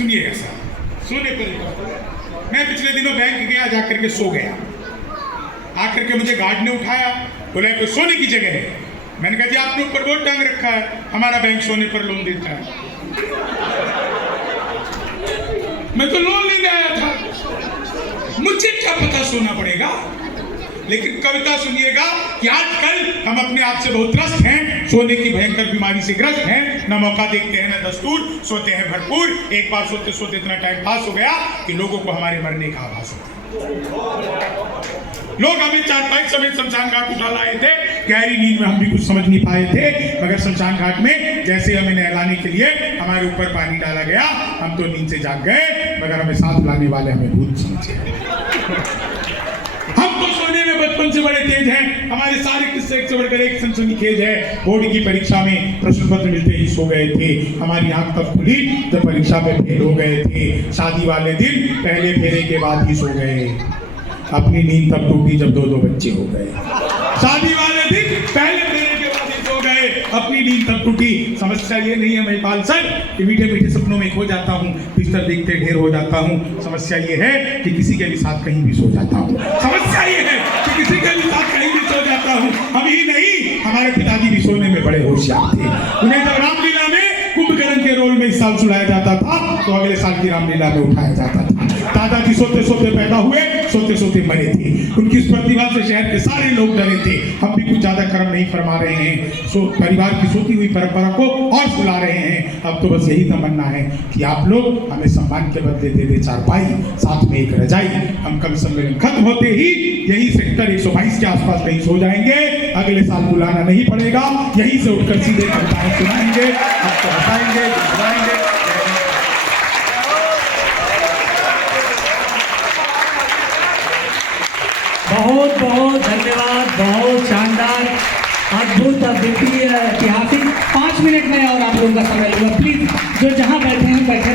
सुनिएगा साहब, सोने पर मैं पिछले दिनों बैंक गया, जाकर के सो गया। आकर के मुझे गार्ड ने उठाया, बोला कोई सोने की जगह है। मैंने कहा जी आपने ऊपर बोर्ड टांग रखा है, हमारा बैंक सोने पर लोन देता है। मैं तो लोन लेने आया था, मुझे क्या पता सोना पड़ेगा। लेकिन कविता सुनिएगा कि आजकल हम अपने आप से बहुत त्रस्त हैं, सोने की भयंकर बीमारी से ग्रस्त हैं। न मौका देखते हैं न दस्तूर, सोते हैं भरपूर। एक बार सोते सोते इतना टाइम पास हो गया कि लोगों को हमारे मरने का आभास होता। लोग हमें चारपाई समेत शमशान घाट उठा लाए थे। गहरी नींद में हम भी कुछ समझ नहीं पाए थे, मगर शमशान घाट में जैसे हमें नहलाने के लिए हमारे ऊपर पानी डाला गया, हम तो नींद से जाग गए, मगर हमें साथ लाने वाले हमें भूत समझे। हम तो सोने में बचपन से बड़े तेज हैं। हमारे सारे किस्से एक से बढ़कर एक सनसनीखेज है। बोर्ड की परीक्षा में प्रश्न पत्र मिलते ही सो गए थे। हमारी आंख तब खुली जब परीक्षा में फेल हो गए थे। शादी वाले दिन पहले फेरे के बाद ही सो गए। अपनी नींद तब टूटी जब 2-2 बच्चे हो गए। शादी वाले दिन पहले फेरे के बाद ही सो गए, अपनी नींद तब टूटी। समस्या ये नहीं है महिपाल सर कि मीठे मीठे सपनों में खो जाता हूँ, बिस्तर देखते ढेर हो जाता हूँ। समस्या ये है कि किसी के भी साथ कहीं भी सो जाता हूँ। समस्या ये है कि किसी के भी साथ कहीं भी सो जाता हूँ। हम ही नहीं, हमारे पिताजी भी सोने में बड़े होशियार थे। उन्हें जब रामलीला में कुंभकर्ण के रोल में इस साल सुलाया जाता था तो अगले साल की रामलीला में उठाया जाता था। दादाजी सोते सोते पैदा हुए, सोते सोते मरे थे। उनकी इस प्रतिभा से शहर के सारे लोग डरे थे। हम भी कुछ ज्यादा कर्म नहीं फरमा रहे हैं, सो परिवार की सोती हुई परंपरा को और सुला रहे हैं। अब तो बस यही तमन्ना है कि आप लोग हमें सम्मान के बदले दे दे चारपाई, साथ में एक रजाई। हम कल सम्मेलन खत्म होते ही यही सेक्टर 122 के आसपास कहीं सो जाएंगे। अगले साल बुलाना नहीं पड़ेगा, यहीं से उठकर सीधे कविताएं सुनाएंगे, आपको हटाएंगे, बुलाएंगे। बहुत बहुत धन्यवाद, बहुत शानदार, अद्भुत, अद्वितीय, ऐतिहासिक। 5 मिनट में और आप लोगों का समय लूंगा। प्लीज जो जहां बैठे हैं बैठे